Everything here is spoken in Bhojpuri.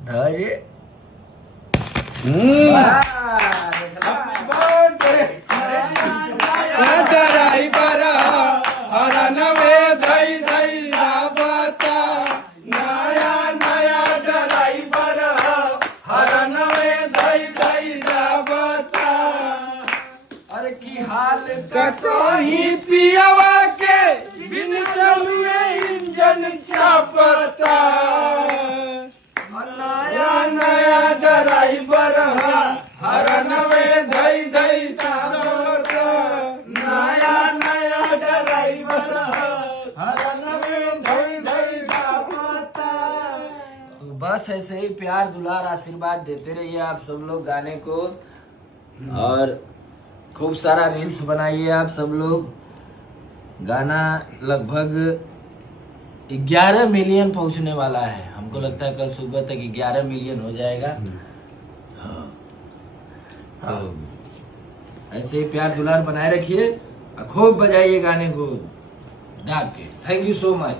धैर्य ड्राइवर हरन में धई धई राबता नया नया ड्राइवर हरन में धई धई राबता। अरे की हाल कतही पियावा के बिन चलुए इंजन चापता नया नया ड्राइवर हरन में धई धई राबता नया नया ड्राइवर हरन में धई धई राबता। बस ऐसे ही प्यार दुलार आशीर्वाद देते रहिए आप सब लोग गाने को, और खूब सारा रील्स बनाइए आप सब लोग। गाना लगभग 11 मिलियन पहुंचने वाला है, हमको लगता है कल सुबह तक 11 मिलियन हो जाएगा। ऐसे ही प्यार दुलार बनाए रखिए और खूब बजाइए गाने को दाब के। Thank you so much.